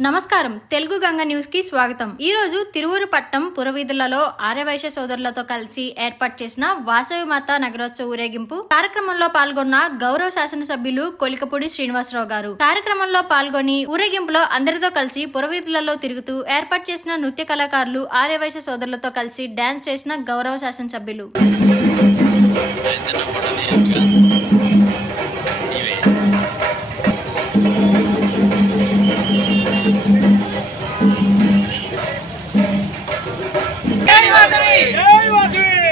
నమస్కారం. తెలుగు గంగ న్యూస్కి స్వాగతం. ఈ రోజు తిరువురుపట్నం పురవీధులలో ఆర్యవైశ్య సోదరులతో కలిసి ఏర్పాటు చేసిన వాసవి మాత నగరోత్సవ ఊరేగింపు కార్యక్రమంలో పాల్గొన్న గౌరవ శాసనసభ్యులు కొలికపూడి శ్రీనివాసరావు గారు. కార్యక్రమంలో పాల్గొని ఊరేగింపులో అందరితో కలిసి పురవీధులలో తిరుగుతూ ఏర్పాటు చేసిన నృత్య కళాకారులు ఆర్యవైశ్య సోదరులతో కలిసి డాన్స్ చేసిన గౌరవ శాసనసభ్యులు.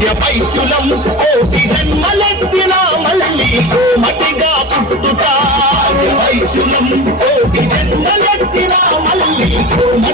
దివ్య పైశులం కోటి జన్మలెత్తిన మళ్ళీ కోమటిగా పుట్టుతా దివ్య పైశులం కోటి జన్మలెత్తిన మళ్ళీ కోమ